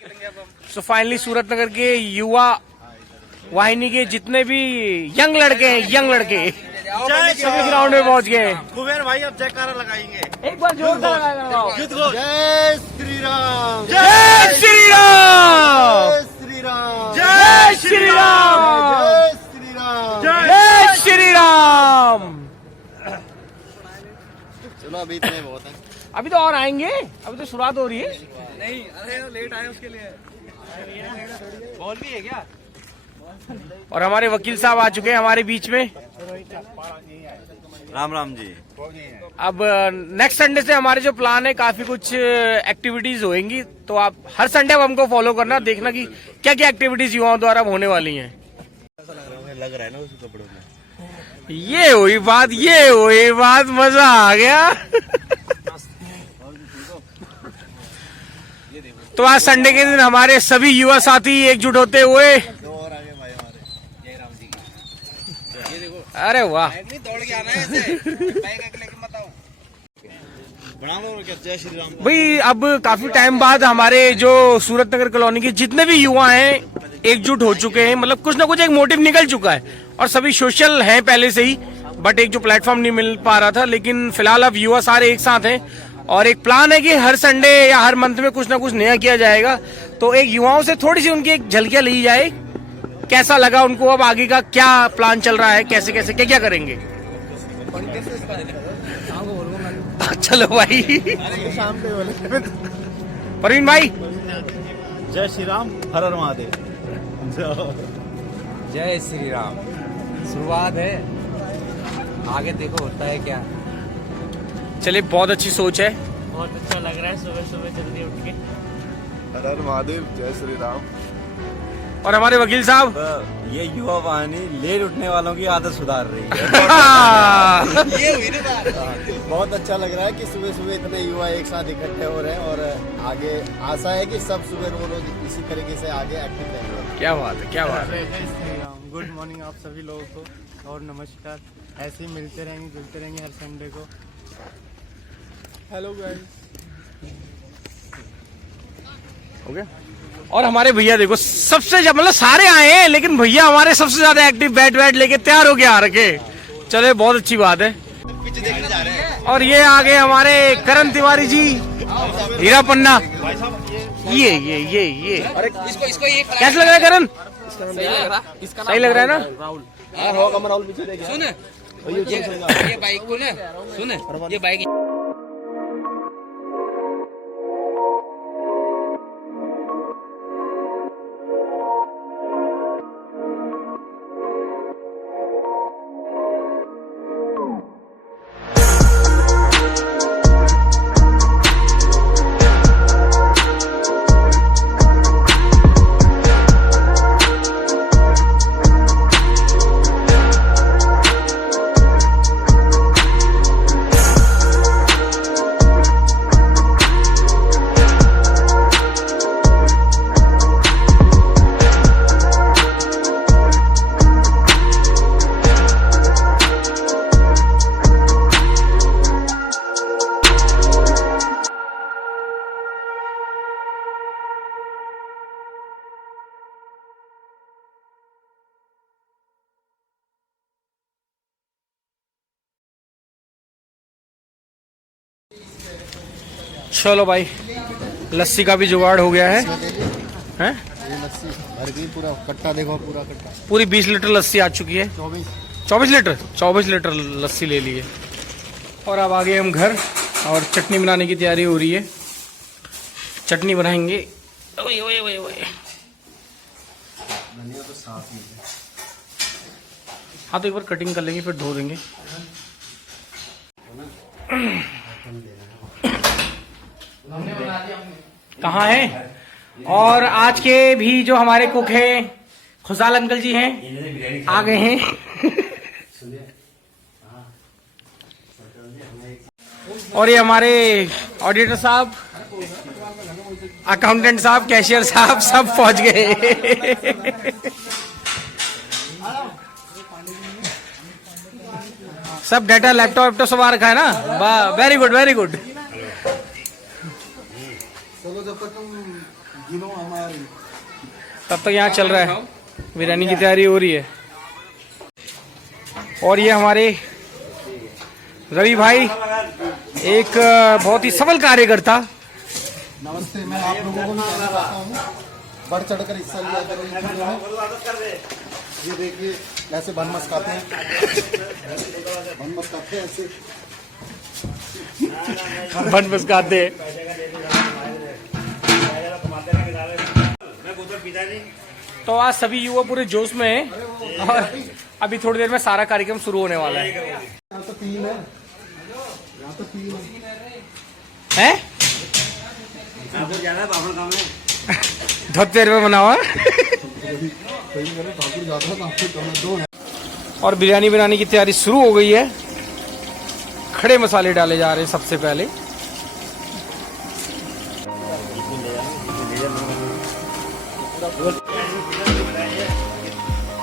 So finally सूरत नगर के युवा वाहिनी के जितने भी यंग लड़के हैं, यंग लड़के सभी ग्राउंड में पहुंच गए। कुबेर भाई अब जयकारा लगाएंगे, एक बार जोरदार लगाओ। जय श्री राम, जय श्री राम, जय श्री राम, जय श्री राम, जय श्री राम, जय श्री राम। चलो अभी इतने बहुत है। अभी तो और आएंगे, अभी तो शुरुआत हो रही है। नहीं, अरे लेट आए उसके लिए। बॉल भी है क्या? और हमारे वकील साहब आ चुके हैं हमारे बीच में। राम राम जी। अब नेक्स्ट संडे से हमारे जो प्लान है, काफी कुछ एक्टिविटीज होंगी, तो आप हर संडे अब हमको फॉलो करना, देखना कि क्या क्या एक्टिविटीज युवाओं द्वारा होने वाली हैं। लग रहा है ना उस कपड़ों में। ये हुई बात, मजा आ गया। तो आज संडे के दिन हमारे सभी युवा साथी एकजुट होते हुए, दो और आगे भाई हमारे जयराम जी की। ये देखो, अरे वाह, दौड़ के आना है ऐसे। बाइक लेके मत आओ। बना लो क्या? जय श्री राम। भाई अब काफी टाइम बाद हमारे जो सूरत नगर कॉलोनी के जितने भी युवा हैं एकजुट हो चुके हैं। मतलब कुछ ना कुछ एक मोटिव निकल चुका है और सभी सोशल हैं पहले से ही, बट एक जो प्लेटफॉर्म नहीं मिल पा रहा था। लेकिन फिलहाल अब युवा सारे एक साथ हैं और एक प्लान है कि हर संडे या हर मंथ में कुछ ना कुछ नया किया जाएगा। तो एक युवाओं से थोड़ी सी उनकी एक झलकियां ली जाए, कैसा लगा उनको, अब आगे का क्या प्लान चल रहा है, कैसे कैसे क्या क्या करेंगे। चलो भाई, प्रवीण भाई। जय श्री राम, हर हर महादेव। जय श्री राम। शुरुआत है, आगे देखो होता है क्या। चलिए, बहुत अच्छी सोच है, बहुत अच्छा लग रहा है सुबह सुबह जल्दी उठ के। हर हर महादेव, जय श्री राम। और हमारे वकील साहब ये युवा वाहिनी लेट उठने वालों की आदत सुधार रही है। ये हुई ना बात। बहुत अच्छा लग रहा है कि सुबह सुबह इतने युवा एक साथ इकट्ठे हो रहे हैं और आगे आशा है कि सब सुबह रोज इसी तरीके से आगे एक्टिव रहेंगे। क्या बात है, क्या बात है। जय श्री राम। गुड मॉर्निंग आप सभी लोगों को और नमस्कार। ऐसे ही मिलते रहेंगे, जुलते रहेंगे हर संडे को। Hello guys. हो गया। और हमारे भैया देखो, सबसे मतलब सारे आए हैं, लेकिन भैया हमारे सबसे ज्यादा एक्टिव, बैट लेके तैयार होके आ रखे। चले, बहुत अच्छी बात है। देखने जा रहे हैं। और ये आगे हमारे करण तिवारी जी, हीरा पन्ना। ये इसको ये कैसा लग रहा है करण? इसका सही लग रहा है ना? सुन, ये बाइक को ना सुन, ये बाइक चलो भाई, लस्सी का भी जुगाड़ हो गया है। हैं? ये लस्सी भर गई, पूरा कट्टा देखो, पूरा कट्टा। पूरी 20 लीटर लस्सी आ चुकी है। 24 लीटर लस्सी ले ली है। और अब आगे हम घर और चटनी बनाने की तैयारी हो रही है। चटनी बनाएंगे। ओए ओए ओए ओए। हाँ, तो एक बार कटिंग कर लेंगे, फिर धो देंगे। कहाँ है? और आज के भी जो हमारे कुक हैं, खुशहाल अंकल जी हैं, आ गए हैं। और ये हमारे ऑडिटर साहब, अकाउंटेंट साहब, कैशियर साहब सब पहुंच गए। सब डाटा, लैपटॉप सब आ रखा है ना? Very good, very good. चलो जब तक तुम गिनो हमारी। तब तक यहाँ चल रहा है, बिरयानी की तैयारी हो रही है। और ये हमारे रवि भाई, एक बहुत ही सफल कार्यकर्ता। नमस्ते, मैं आप लोगों को कहना चाहता हूँ, बढ़ चढ़कर हिस्सा लिया करो इन चीज़ों में। ये देखिए ऐसे बन मस्काते हैं, बन मस्काते हैं ऐसे। बन मस्काते हैं। तो आज सभी युवा पूरे जोश में हैं और अभी थोड़ी देर में सारा कार्यक्रम शुरू होने वाला है। यहाँ तो 3 है, यहाँ तो 3 हैं? बहुत देर में बना हुआ और बिरयानी बनाने की तैयारी शुरू हो गई है। खड़े मसाले डाले जा रहे हैं सबसे पहले।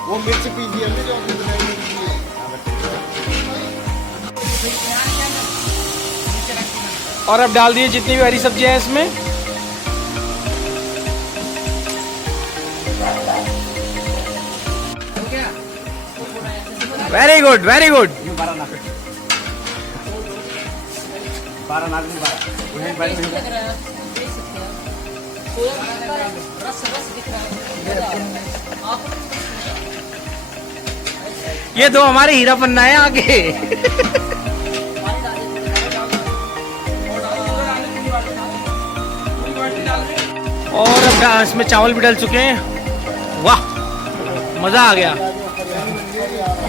वो मिर्च पीसी है जो आपने बनाई है। और अब डाल दिए जितनी भी हरी सब्जियां हैं इसमें। Very good, very good. ये दो हमारे हीरा पन्ना है आगे। और अब इसमें चावल भी डल चुके हैं। वाह, मजा आ गया।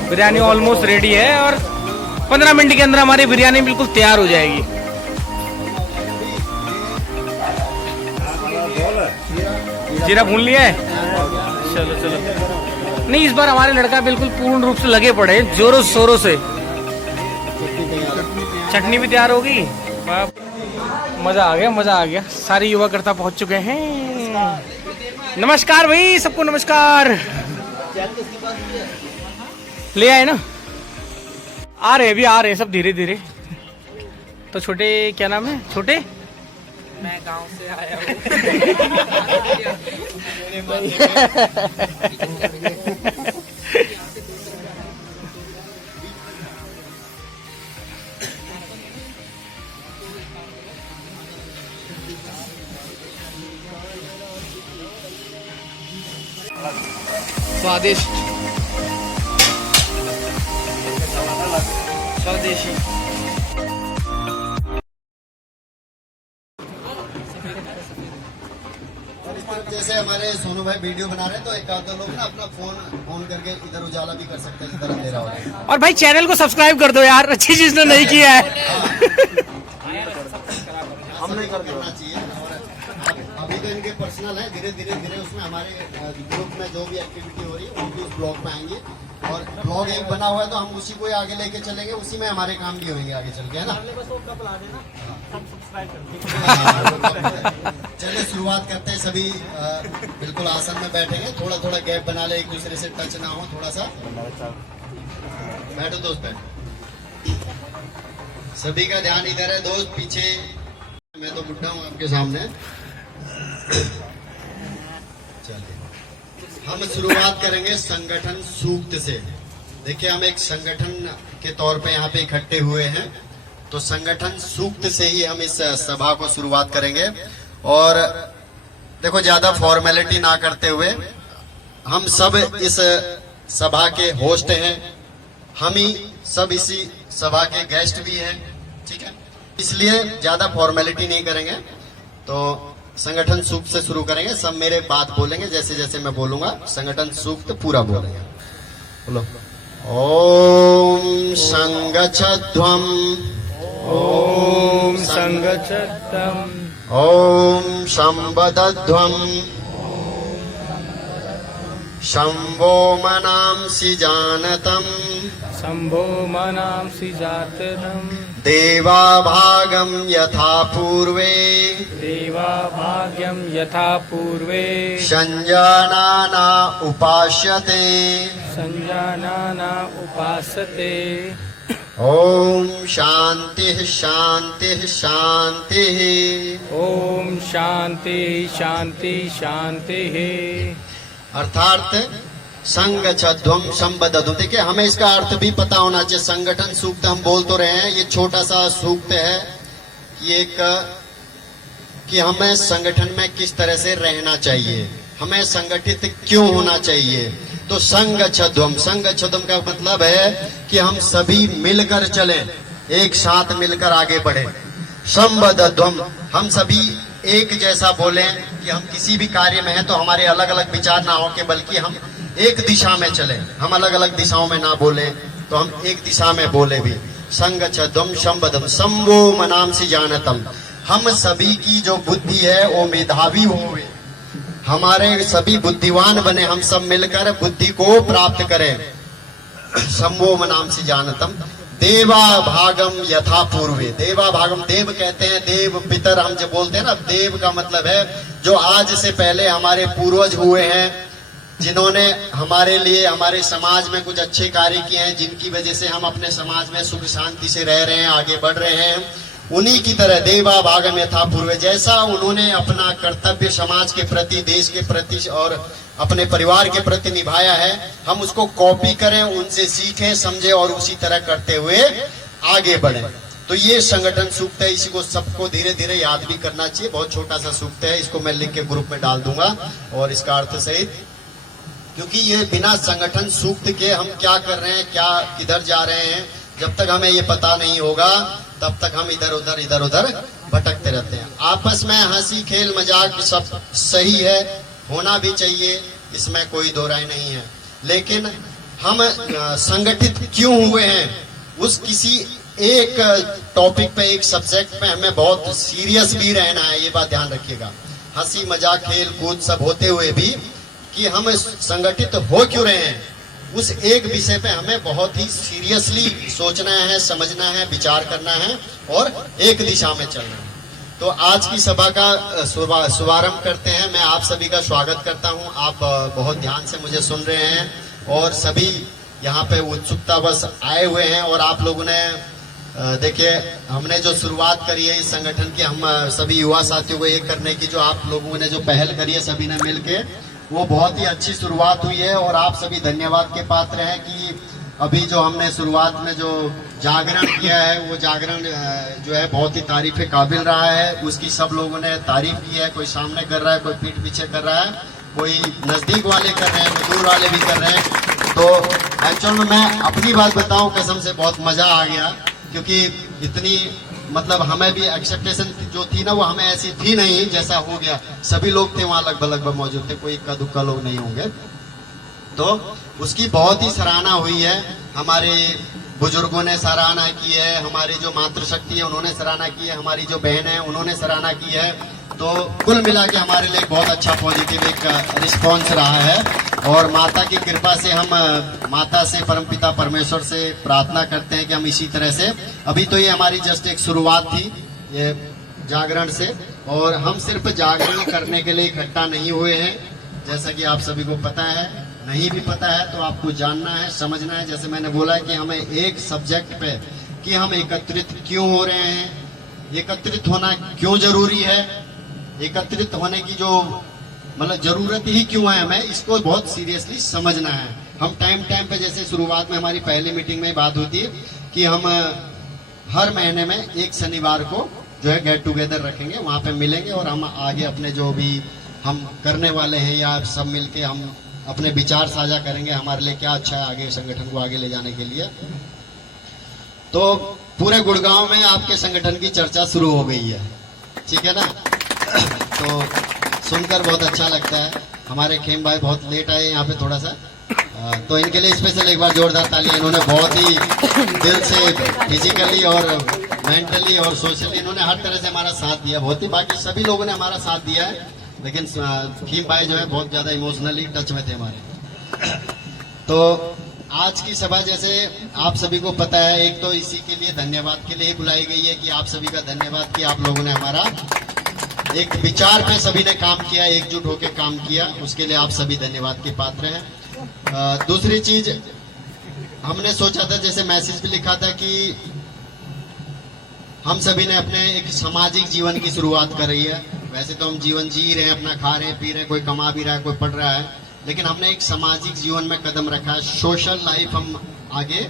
बिरयानी ऑलमोस्ट रेडी है और 15 मिनट के अंदर हमारी बिरयानी बिल्कुल तैयार हो जाएगी। जीरा भून लिया है। चलो चलो। नहीं, इस बार हमारे लड़का बिल्कुल पूर्ण रूप से लगे पड़े हैं, जोरों शोरों से। चटनी भी तैयार होगी। मजा आ गया, मजा आ गया। सारे युवा कर्ता पहुंच चुके हैं। नमस्कार भाई, सबको नमस्कार। ले आए ना, आ रहे अभी आ रहे हैं सब धीरे धीरे। तो छोटे, क्या नाम है छोटे? मैं गांव से आया हूँ। स्वादिष्ट स्वदेशी। जैसे हमारे सोनू भाई वीडियो बना रहे हैं तो एक आध दो लोग ना अपना फोन ऑन करके इधर उजाला भी कर सकते हैं जिधर अंधेरा हो रहा है। और भाई चैनल को सब्सक्राइब कर दो यार, अच्छी चीज ने नहीं किया है। हम नहीं करना चाहिए। और अभी तो इनके पर्सनल है, धीरे धीरे धीरे उसमें हमारे ग्रुप में जो भी एक्टिविटी हो रही है वो भी उस ब्लॉग में आएंगे। और ब्लॉग एक बना हुआ है तो हम उसी को आगे लेके चलेंगे, उसी में हमारे काम भी होंगे आगे चल के, है ना। चलिए शुरुआत करते हैं। सभी बिल्कुल आसन में बैठेंगे, थोड़ा थोड़ा गैप बना ले, एक दूसरे से टच ना हो। थोड़ा सा बैठो दोस्त, बैठो। सभी का ध्यान इधर है दोस्त, पीछे मैं तो बुढ़ा हूँ आपके सामने। चलिए हम शुरुआत करेंगे संगठन सूक्त से। देखिए हम एक संगठन के तौर पे यहाँ पे इकट्ठे हुए हैं, तो संगठन सूक्त से ही हम इस सभा को शुरुआत करेंगे। और देखो ज्यादा फॉर्मेलिटी ना करते हुए, हम सब इस सभा के होस्ट हैं, हम ही सब इसी सभा के गेस्ट भी हैं, ठीक है। इसलिए ज्यादा फॉर्मेलिटी नहीं करेंगे, तो संगठन सूक्त से शुरू करेंगे। सब मेरे बात बोलेंगे, जैसे जैसे मैं बोलूंगा संगठन सूक्त पूरा बोलेंगे। बोलो। ओम संगच्छध्वम, ओम संगच्छध्वम, ओम संवदध्वम, शंभो मनांसि जानतम, शंभो मनांसि जातम्, देवा भागम यथा पूर्वे, देवा भाग्यम यथा पूर्वे, संजानाना उपास्यते, संजानाना उपासते। ओम शांति शांति शांति, ओम शांति शांति शांति है। अर्थात संग छध्वम संबद्धम। देखिए हमें इसका अर्थ भी पता होना चाहिए। संगठन सूक्त हम बोल तो रहे हैं, ये छोटा सा सूक्त है कि हमें संगठन में किस तरह से रहना चाहिए, हमें संगठित क्यों होना चाहिए। तो संग छध्वम का मतलब है कि हम सभी मिलकर चलें, एक साथ मिलकर आगे बढ़े। संबद्धम, हम सभी एक जैसा बोलें कि हम किसी भी कार्य में हैं तो हमारे अलग अलग विचार ना हो के बल्कि हम एक दिशा में चलें, हम अलग अलग दिशाओं में ना बोलें, तो हम एक दिशा में बोले भी। संग छध्वम संबद्धम संवो मनांसि जानतम। हम सभी की जो बुद्धि है वो मेधावी होवे, हमारे सभी बुद्धिवान बने, हम सब मिलकर बुद्धि को प्राप्त करें। संवो मनांसि जानतम देवा भागम यथा पूर्वे। देवा भागम, देव कहते हैं, देव पितर हम जो बोलते हैं ना, देव का मतलब है जो आज से पहले हमारे पूर्वज हुए हैं, जिन्होंने हमारे लिए हमारे समाज में कुछ अच्छे कार्य किए हैं, जिनकी वजह से हम अपने समाज में सुख शांति से रह रहे हैं, आगे बढ़ रहे हैं। उन्हीं की तरह देवा भागम यथा पूर्वे, जैसा उन्होंने अपना कर्तव्य समाज के प्रति, देश के प्रति और अपने परिवार के प्रति निभाया है, हम उसको कॉपी करें, उनसे सीखें, समझें और उसी तरह करते हुए आगे बढ़ें। तो ये संगठन सूक्त है, इसी को सबको धीरे धीरे याद भी करना चाहिए। बहुत छोटा सा सूक्त है, इसको मैं लिख के ग्रुप में डाल दूंगा और इसका अर्थ सहित, क्योंकि ये बिना संगठन सूक्त के हम क्या कर रहे हैं, क्या किधर जा रहे हैं, जब तक हमें ये पता नहीं होगा तब तक हम इधर उधर भटकते रहते हैं। आपस में हंसी खेल मजाक सब सही है, होना भी चाहिए, इसमें कोई दो राय नहीं है। लेकिन हम संगठित क्यों हुए हैं, उस किसी एक टॉपिक पे, एक सब्जेक्ट पे हमें बहुत सीरियस भी रहना है, ये बात ध्यान रखिएगा। हंसी मजाक खेल कूद सब होते हुए भी कि हम संगठित हो क्यों रहे हैं, उस एक विषय पे हमें बहुत ही सीरियसली सोचना है, समझना है, विचार करना है और एक दिशा में चलना है। तो आज की सभा का शुभारंभ करते हैं। मैं आप सभी का स्वागत करता हूं। आप बहुत ध्यान से मुझे सुन रहे हैं और सभी यहाँ पे उत्सुकतावश आए हुए हैं। और आप लोगों ने देखिए, हमने जो शुरुआत करी है इस संगठन की, हम सभी युवा साथियों को एक करने की जो आप लोगों ने जो पहल करी है सभी ने मिलके, वो बहुत ही अच्छी शुरुआत हुई है और आप सभी धन्यवाद के पात्र हैं कि अभी जो हमने शुरुआत में जो जागरण किया है, वो जागरण जो है बहुत ही तारीफ काबिल रहा है। उसकी सब लोगों ने तारीफ की है, कोई सामने कर रहा है, कोई पीठ पीछे कर रहा है, कोई नजदीक वाले कर रहे हैं, कोई दूर वाले भी कर रहे हैं। तो एक्चुअल में मैं अपनी बात बताऊं, कसम से बहुत मजा आ गया, क्योंकि इतनी मतलब हमें भी एक्सेप्टेशन जो थी ना, वो हमें ऐसी थी नहीं जैसा हो गया। सभी लोग थे वहां लगभग मौजूद थे, कोई इक्का दुक्का लोग नहीं होंगे। तो उसकी बहुत ही सराहना हुई है, हमारे बुजुर्गों ने सराहना की है, हमारी जो मातृशक्ति है उन्होंने सराहना की है, हमारी जो बहन है उन्होंने सराहना की है। तो कुल मिला के हमारे लिए बहुत अच्छा पॉजिटिव एक रिस्पॉन्स रहा है। और माता की कृपा से हम माता से, परमपिता परमेश्वर से प्रार्थना करते हैं कि हम इसी तरह से, अभी तो ये हमारी जस्ट एक शुरुआत थी ये जागरण से, और हम सिर्फ जागरण करने के लिए इकट्ठा नहीं हुए हैं, जैसा कि आप सभी को पता है। नहीं भी पता है तो आपको जानना है, समझना है। जैसे मैंने बोला कि हमें एक सब्जेक्ट पे कि हम एकत्रित क्यों हो रहे हैं, एकत्रित होना क्यों जरूरी है, एकत्रित होने की जो मतलब जरूरत ही क्यों है, हमें इसको बहुत सीरियसली समझना है। हम टाइम पे, जैसे शुरुआत में हमारी पहली मीटिंग में बात होती है कि हम हर महीने में एक शनिवार को जो है गेट टुगेदर रखेंगे, वहां पे मिलेंगे और हम आगे अपने जो भी हम करने वाले हैं या सब मिलके हम अपने विचार साझा करेंगे, हमारे लिए क्या अच्छा है आगे संगठन को आगे ले जाने के लिए। तो पूरे गुड़गांव में आपके संगठन की चर्चा शुरू हो गई है, ठीक है ना। तो सुनकर बहुत अच्छा लगता है। हमारे खेम भाई बहुत लेट आए यहाँ पे थोड़ा सा, तो इनके लिए स्पेशल एक बार जोरदार ताली। इन्होंने बहुत ही दिल से फिजिकली और मेंटली और सोशली इन्होंने हर तरह से हमारा साथ दिया, बहुत ही। बाकी सभी लोगों ने हमारा साथ दिया है, लेकिन खेम भाई जो है बहुत ज्यादा इमोशनली टच में थे हमारे। तो आज की सभा जैसे आप सभी को पता है, एक तो इसी के लिए धन्यवाद के लिए बुलाई गई है कि आप सभी का धन्यवाद कि आप लोगों ने हमारा एक विचार पे सभी ने काम किया, एकजुट होकर काम किया, उसके लिए आप सभी धन्यवाद के पात्र हैं। दूसरी चीज हमने सोचा था, जैसे मैसेज भी लिखा था कि हम सभी ने अपने एक सामाजिक जीवन की शुरुआत कर रही है, वैसे तो हम जीवन जी रहे हैं, अपना खा रहे हैं, पी रहे हैं, कोई कमा भी रहा है, कोई पढ़ रहा है, लेकिन हमने एक सामाजिक जीवन में कदम रखा है। सोशल लाइफ हम आगे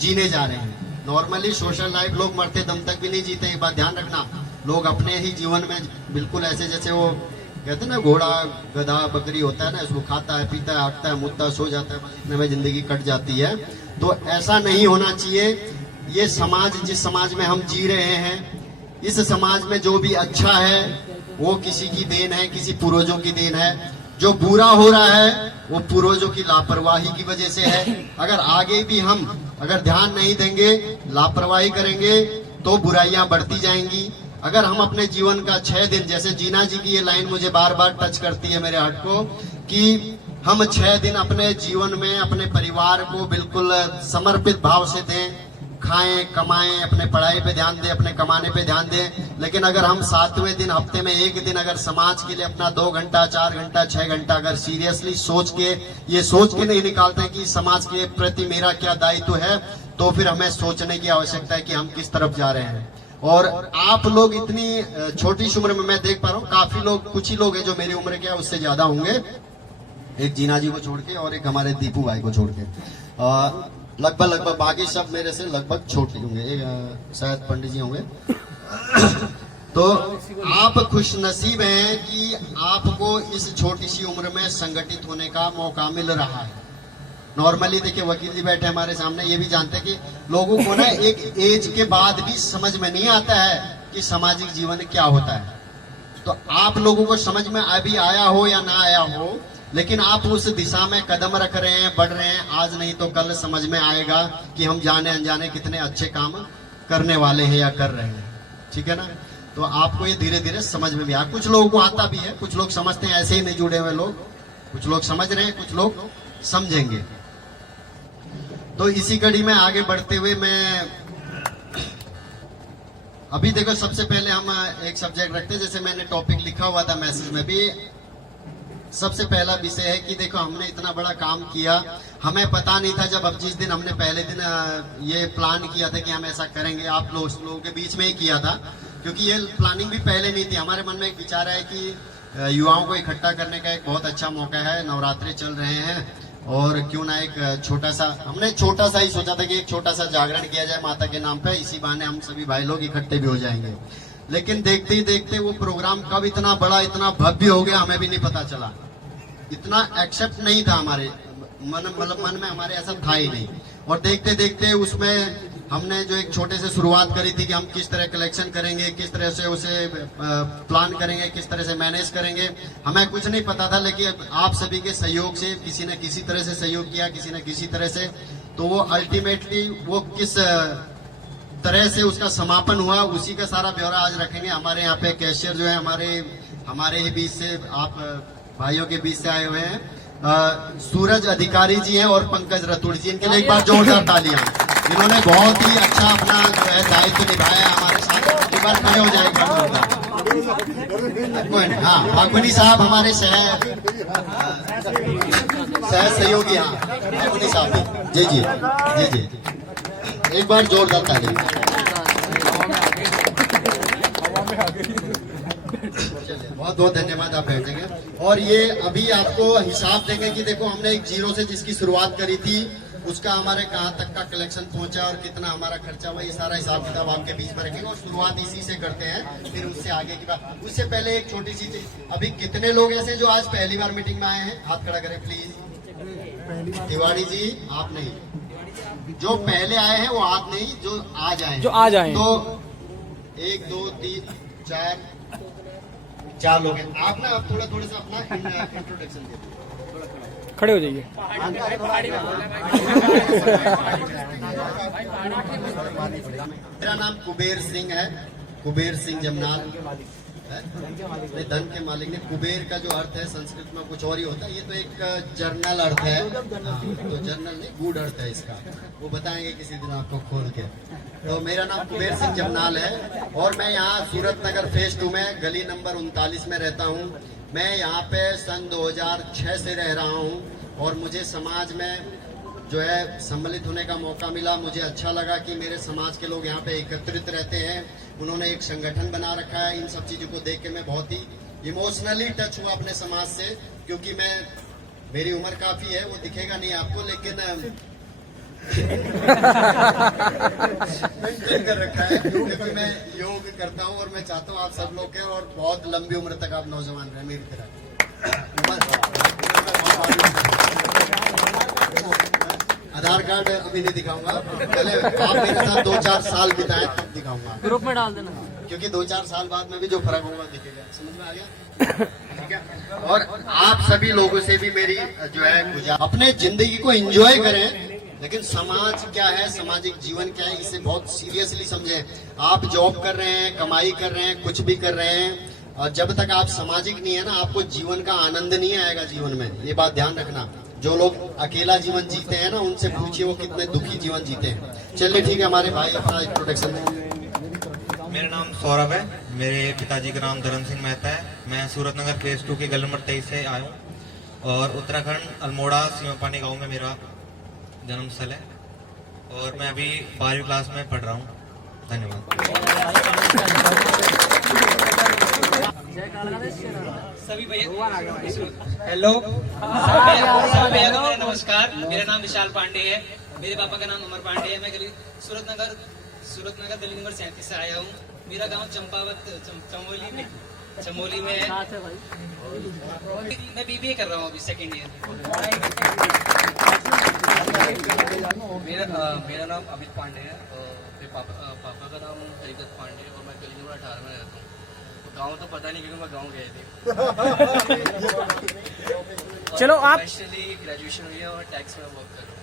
जीने जा रहे हैं। नॉर्मली सोशल लाइफ लोग मरते दम तक भी नहीं जीते। एक बात ध्यान रखना, लोग अपने ही जीवन में बिल्कुल ऐसे जैसे वो कहते हैं ना, घोड़ा गधा बकरी होता है ना, इसको खाता है, पीता है, हांकता है, मुद्दा, सो जाता है, इतने में जिंदगी कट जाती है। तो ऐसा नहीं होना चाहिए। ये समाज, जिस समाज में हम जी रहे हैं, इस समाज में जो भी अच्छा है वो किसी की देन है, किसी पूर्वजों की देन है। जो बुरा हो रहा है वो पूर्वजों की लापरवाही की वजह से है। अगर आगे भी हम अगर ध्यान नहीं देंगे, लापरवाही करेंगे, तो बुराइयां बढ़ती जाएंगी। अगर हम अपने जीवन का 6 दिन, जैसे जीना जी की ये लाइन मुझे बार बार टच करती है मेरे हार्ट को, कि हम 6 दिन अपने जीवन में अपने परिवार को बिल्कुल समर्पित भाव से दें, खाएं, कमाएं, अपने पढ़ाई पे ध्यान दें, अपने कमाने पे ध्यान दें। लेकिन अगर हम 7वें दिन, हफ्ते में 1 दिन अगर समाज के लिए अपना 2 घंटा, 4 घंटा, 6 घंटा अगर सीरियसली सोच के, ये सोच के नहीं निकालते कि समाज के प्रति मेरा क्या दायित्व है, तो फिर हमें सोचने की आवश्यकता है कि हम किस तरफ जा रहे हैं। और आप लोग इतनी छोटी सी उम्र में, मैं देख पा रहा हूँ काफी लोग, कुछ ही लोग हैं जो मेरी उम्र के हैं, उससे ज्यादा होंगे, एक जीना जी को छोड़ के और एक हमारे दीपू भाई को छोड़ के, लगभग बाकी सब मेरे से लगभग छोटे होंगे, शायद पंडित जी होंगे। तो आप खुश नसीब हैं कि आपको इस छोटी सी उम्र में संगठित होने का मौका मिल रहा है। नॉर्मली देखिए, वकील जी बैठे हमारे सामने, ये भी जानते हैं कि लोगों को ना एक एज के बाद भी समझ में नहीं आता है कि सामाजिक जीवन क्या होता है। तो आप लोगों को समझ में अभी आया हो या ना आया हो, लेकिन आप उस दिशा में कदम रख रहे हैं, बढ़ रहे हैं। आज नहीं तो कल समझ में आएगा कि हम जाने अनजाने कितने अच्छे काम करने वाले हैं या कर रहे हैं। ठीक है ना? तो आपको ये धीरे धीरे समझ में भी आ, कुछ लोगों को आता भी है, कुछ लोग समझते हैं, ऐसे ही नहीं जुड़े हुए लोग, कुछ लोग समझ रहे हैं, कुछ लोग समझेंगे। तो इसी कड़ी में आगे बढ़ते हुए मैं अभी देखो, सबसे पहले हम एक सब्जेक्ट रखते हैं, जैसे मैंने टॉपिक लिखा हुआ था मैसेज में भी। सबसे पहला विषय है कि देखो, हमने इतना बड़ा काम किया, हमें पता नहीं था जब, अब जिस दिन हमने पहले दिन ये प्लान किया था कि हम ऐसा करेंगे, आप लोगों के बीच में ही किया था, क्योंकि ये प्लानिंग भी पहले नहीं थी। हमारे मन में एक विचार है कि युवाओं को इकट्ठा करने का एक बहुत अच्छा मौका है, नवरात्रे चल रहे हैं, और क्यों ना एक छोटा सा, हमने छोटा सा ही सोचा था कि एक छोटा सा जागरण किया जाए माता के नाम पे, इसी बहाने हम सभी भाई लोग इकट्ठे भी हो जाएंगे। लेकिन देखते ही देखते वो प्रोग्राम कब इतना बड़ा, इतना भव्य हो गया, हमें भी नहीं पता चला। इतना एक्सेप्ट नहीं था हमारे मन में, हमारे ऐसा था ही नहीं। और देखते देखते उसमें हमने जो एक छोटे से शुरुआत करी थी कि हम किस तरह कलेक्शन करेंगे, किस तरह से उसे प्लान करेंगे, किस तरह से मैनेज करेंगे, हमें कुछ नहीं पता था। लेकिन आप सभी के सहयोग से, किसी ने किसी तरह से सहयोग किया, किसी ने किसी तरह से, तो वो अल्टीमेटली वो किस तरह से उसका समापन हुआ, उसी का सारा ब्यौरा आज रखेंगे। हमारे यहाँ पे कैशियर जो है हमारे ही बीच से, आप भाइयों के बीच से आए हुए हैं, सूरज अधिकारी जी हैं और पंकज रतुड़ जी, इनके लिए एक बार जोरदार तालियां। इन्होंने बहुत ही अच्छा अपना जो है दायित्व निभाया हमारे साथ। एक बार खड़े हो जाएगा। हाँ, फागुनी साहब हमारे सह सहयोगी, हाँ फागुनी साहब जी जी जी जी, एक बार जोरदार तालियां। बहुत बहुत धन्यवाद, आप बैठेंगे। और ये अभी आपको हिसाब देंगे कि देखो, हमने एक 0 से जिसकी शुरुआत करी थी, उसका हमारे कहाँ तक का कलेक्शन पहुंचा और कितना हमारा खर्चा हुआ, ये सारा हिसाब किताब आपके बीच में रखेंगे। और शुरुआत इसी से करते हैं, फिर उससे आगे की बात। उससे पहले एक छोटी सी चीज, अभी कितने लोग ऐसे जो आज पहली बार मीटिंग में आए हैं, हाथ खड़ा करें प्लीज। तिवारी जी आप नहीं, जो पहले आए हैं वो हाथ नहीं, जो आज आए, जो आज आए। तो 1 2 3 4 लोग हैं। आप ना आप थोड़ा सा अपना इंट्रोडक्शन दीजिए, खड़े हो जाइए। मेरा नाम कुबेर सिंह है, कुबेर सिंह जमनाल है, धन के मालिक ने। कुबेर का जो अर्थ है संस्कृत में कुछ और ही होता है, ये तो एक जर्नल अर्थ है, तो जर्नल नहीं, गुड अर्थ है इसका, वो बताएंगे किसी दिन आपको खोल के। तो मेरा नाम कुबेर सिंह जमनाल है और मैं यहाँ सूरत नगर फेज 2 में गली नंबर 39 में रहता हूँ। मैं यहाँ पे सन 2006 से रह रहा हूँ और मुझे समाज में जो है सम्मिलित होने का मौका मिला। मुझे अच्छा लगा कि मेरे समाज के लोग यहाँ पे एकत्रित रहते हैं। उन्होंने एक संगठन बना रखा है। इन सब चीजों को देख के मैं बहुत ही इमोशनली टच हुआ अपने समाज से, क्योंकि मेरी उम्र काफी है, वो दिखेगा नहीं आपको, लेकिन मेंटेन कर रखा है, क्योंकि मैं योग करता हूँ और मैं चाहता हूँ आप सब लोग के और बहुत लंबी उम्र तक आप नौजवान रहे मेरी तरह। आधार कार्ड अभी नहीं दिखाऊंगा, पहले आप मेरे साथ 2-4 साल बिताए तब दिखाऊंगा। ग्रुप में डाल देना, क्योंकि 2-4 साल बाद में भी जो फर्क होगा दिखेगा। समझ में आ गया? ठीक है। और आप सभी लोगों से भी मेरी जो है गुजारिश, अपने जिंदगी को एंजॉय करें, लेकिन समाज क्या है, सामाजिक जीवन क्या है, इसे बहुत सीरियसली समझें। आप जॉब कर रहे हैं, कमाई कर रहे हैं, कुछ भी कर रहे हैं, और जब तक आप सामाजिक नहीं है ना, आपको जीवन का आनंद नहीं आएगा जीवन में। ये बात ध्यान रखना। जो लोग अकेला जीवन जीते हैं ना, उनसे पूछिए वो कितने दुखी जीवन जीते हैं। चलिए ठीक है, हमारे भाई अपना इंट्रोडक्शन दें। मेरा नाम सौरभ है। मेरे पिताजी का नाम धर्म सिंह मेहता है। मैं सूरत नगर फेज 2 के गली नंबर 23 से आया हूँ और उत्तराखंड अल्मोड़ा सीमापानी गांव में मेरा जन्म स्थल है और मैं अभी 12वीं क्लास में पढ़ रहा हूँ। धन्यवाद। सभी भैया हेलो, सभी भैया को मेरा नमस्कार। मेरा नाम विशाल पांडे है। मेरे पापा का नाम अमर पांडे है। मैं गली सूरत नगर गली नंबर 37 से आया हूँ। मेरा गांव चंपावत चमोली में है। मैं बीबीए कर रहा हूँ अभी, सेकेंड ईयर। मेरा नाम अमित पांडे है। मेरे पापा का नाम हरिदत्त पांडे है और मैं गली नंबर 18 में रहता हूँ। गांव तो पता नहीं, क्योंकि मैं गांव गए थे। चलो आप ग्रेजुएशन हुई है और टैक्स में वर्क कर रहा हूँ।